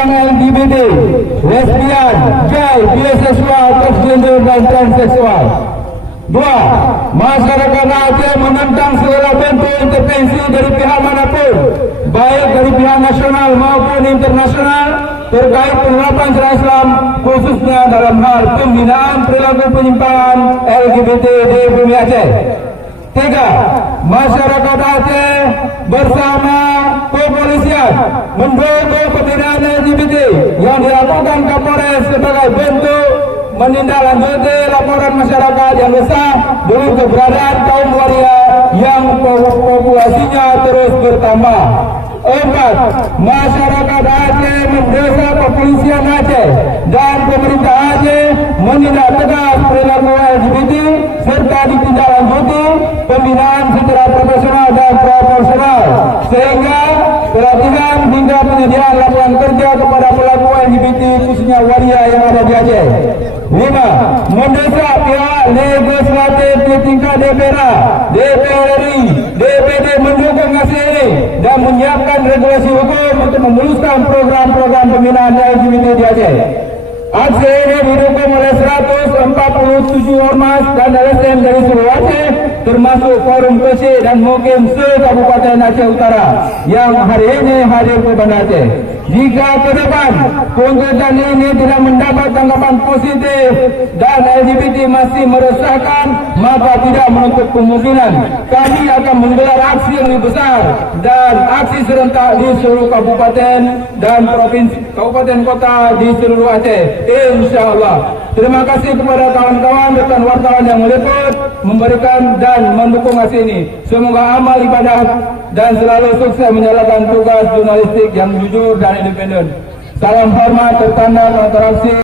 LGBT, lesbian, gay, biseksual, transgender dan transseksual. 2. Masyarakat Aceh menentang segala bentuk intervensi dari pihak manapun, baik dari pihak nasional maupun internasional, terkait penerapan syariat Islam, khususnya dalam hal pembinaan perilaku penyimpangan LGBT di bumi Aceh. 3. Masyarakat Aceh bersama kepolisian mendukung pembinaan LGBT yang dilakukan Kapolres sebagai bentuk menindaklanjuti laporan masyarakat yang resah dengan keberadaan kaum waria yang populasinya terus bertambah. 4. Masyarakat Aceh mendesak kepolisian Aceh dan pemerintah Aceh menindak tegas perilaku LGBT serta ditindaklanjuti pembinaan secara profesional dan proporsional sehingga pelatihan hingga penyediaan lapangan kerja kepada pelaku LGBT khususnya waria yang ada di Aceh. 5. Mendesak pihak legislatif di tingkat DPR, DPR RI, DPD mendukung aksi ini dan menyiapkan regulasi hukum untuk memuluskan program-program pembinaan LGBT di Aceh. Aksi ini didukung oleh 147 ormas dan LSM dari seluruh Aceh, termasuk Forum Kecil dan Mukim se-Kabupaten Aceh Utara yang hari ini hadir ke Banda Aceh. Jika ke depan tuntutan ini tidak mendapat tanggapan positif dan LGBT masih meresahkan, maka tidak menutup kemungkinan kami akan menggelar aksi yang lebih besar dan aksi serentak di seluruh kabupaten dan provinsi, kabupaten kota di seluruh Aceh, insyaAllah. Terima kasih kepada kawan-kawan rekan wartawan yang meliput, memberikan dan mendukung aksi ini. Semoga amal ibadah dan selalu sukses menjalankan tugas jurnalistik yang jujur dan independen. Salam hormat tertanda kontraksi.